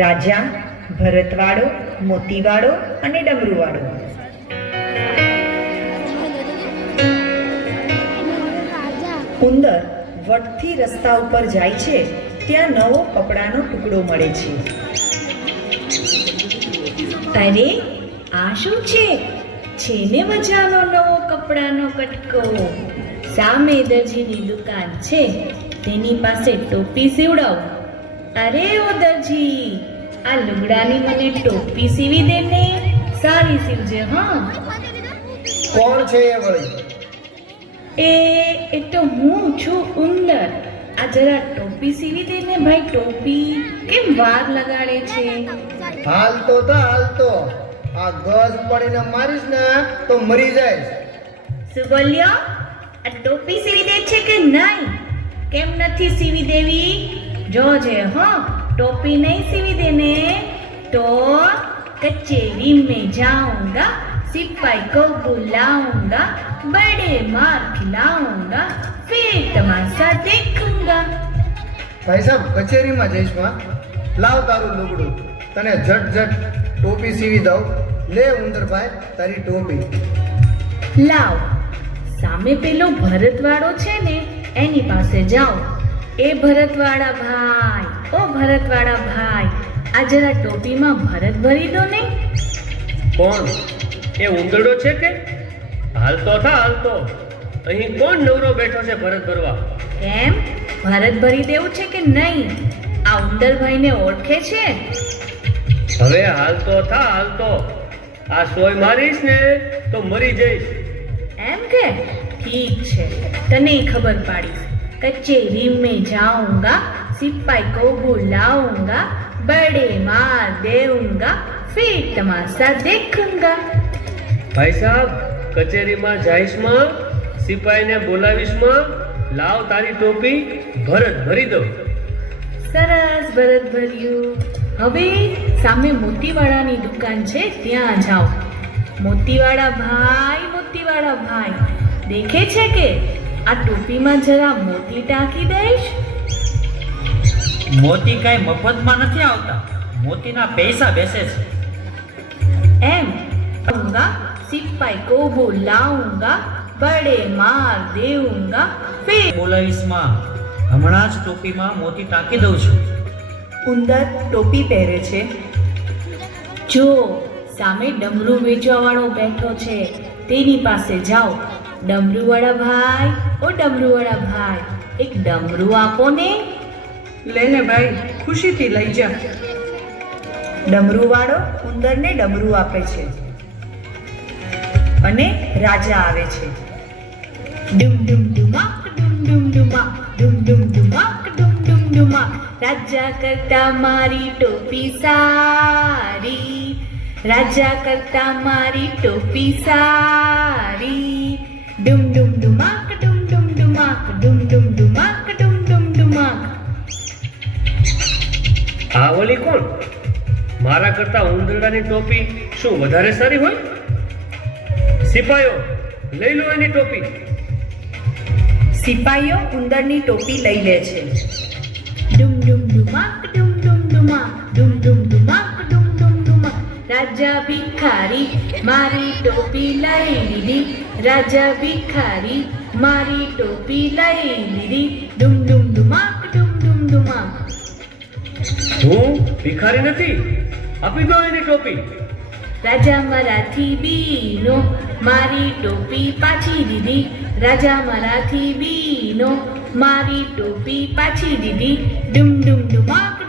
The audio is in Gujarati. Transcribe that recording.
રાજા, ભરતવાળો, મોતીવાળો અને ડમરુવાળો. ઉંદર વટથી રસ્તા ઉપર જાય છે, ત્યાં નવો કપડાનો ટુકડો મળે છે. અરે આ શું છે? છે ને મજાનો નવો કપડાનો કટકો? સામે દરજીની દુકાન છે? તેની પાસે ટોપી સીવડાવ. અરે ઓ દરજી આ લુગડાની મને ટોપી સીવી દે ને. સારી સીવજે હા. કોણ છે એ વળી? એ એ તો હું છું ઉંદર. આ જરા ટોપી સીવી દે ને ભાઈ ટોપી કેમ વાર લગાડે છે? હાલતો તો હાલતો. આ ગજ પડીને મારીશ ને તો મરી જાય શું બોલ્યો આ ટોપી સીવી દે છે કે નહીં? કેમ નથી સીવી દેવી? જોજે હા. ટોપી નહીં સીવી દેને તો કચેરી में जाऊंगा सिपाही को बुलाऊंगा बड़े मार खिलाऊंगा फिर तमाशा देखूंगा ભાઈ સાહેબ કચેરીમાં જઈશ માં લાવ તારું લુગડું તને ઝટ ઝટ ટોપી સીવી દઉં લે ઉંદરભાઈ તારી ટોપી લાવ સામે પેલો ભરતવાળો છે ને એની પાસે જાઓ એ ભરતવાળા ભાઈ ઓ ભરતવાળા ભાઈ આ જરા ટોપીમાં ભરત ભરી દો ને. કોણ? એ ઉંદરડો છે કે? હાલતો થા હાલતો. અહીં કોણ નવરો બેઠો છે ભરત ભરવા? કેમ ભરત ભરી દેવું છે કે નહીં? આ ઉંદરભાઈને ઓળખે છે? હવે હાલતો થા હાલતો. આ સોય મારીશ ને તો મરી જઈશ. એમ કે? ઠીક છે તને ખબર પાડીશ. કચેરી में जाऊंगा सिपाही को बुलाऊंगा बड़े मार देऊंगा फिर तमाशा देखूंगा ભાઈ સાહેબ કચેરીમાં જઈશમાં સિપાહીને બોલાવીશમાં લાવ તારી ટોપી ભરત ભરી દઉં સરસ ભરત ભર્યું હવે સામે મોતીવાળાની દુકાન છે ત્યાં જાઓ મોતીવાળા ભાઈ મોતીવાળા ભાઈ દેખે છે કે આ ટોપીમાં જરા મોતી ટાંકી દઈશ? મોતી કાંઈ મફતમાં નથી આવતા. મોતીના પૈસા બેસે છે. એમ? ઊંઘા સિપાઈ કોબો લાઉંગા બડે માર દેઉંગા ફેર બોલાવીશમાં. હમણાં જ ટોપીમાં મોતી ટાંકી દઉં છું. ઉંદર ટોપી પહેરે છે. જો સામે ડમરું વેચવાવાળો બેઠો છે તેની પાસે જાઓ. ડમરુવાળા ભાઈ ઓ ડમરુવાળા ભાઈ એક ડમરું આપો ને. લેને ભાઈ ખુશીથી લઈ જા. ડમરુવાળો ઉંદરને ડમરું આપે છે અને રાજા આવે છે. ડુમ ડુમ ડુમાક ડુમ ડુમ ડુમાક ડુમ ડુમ ડુમાક ડુમ ડુમ ડુમાક. રાજા કરતા મારી ટોપી સારી. રાજા કરતા મારી ટોપી સારી. ડુમ ડુમ ડુમાક ડુમ ડુમ ડુમાક ડુમ ડુમ ડુમાક ડુમ ડુમ ડુમાક. આ ઓલી કોણ? મારા કરતા ઉંદરડાની ટોપી શું વધારે સારી હોય? સિપાયો લઈ લો એની ટોપી. સિપાહીઓ ઉંદરની ટોપી લઈ લે છે. ડુમ ડુમ ડુમાક ડુમ ડુમ ડુમાક ડુમ ડુમ રાજા ભિખારી મારી ટોપી લઈ લીધી. રાજા ભિખારી મારી ટોપી લઈ લીધી. ડુમ ડુમ ડુમાક ડુમ ડુમ ડુમાક. હું ભિખારી નથી? આપી દો એની ટોપી. રાજા મારાથી બીનો મારી ટોપી પાછી દીધી. રાજા મારાથી બીનો મારી ટોપી પાછી દીધી. ડુમ ડુમ ડુમાક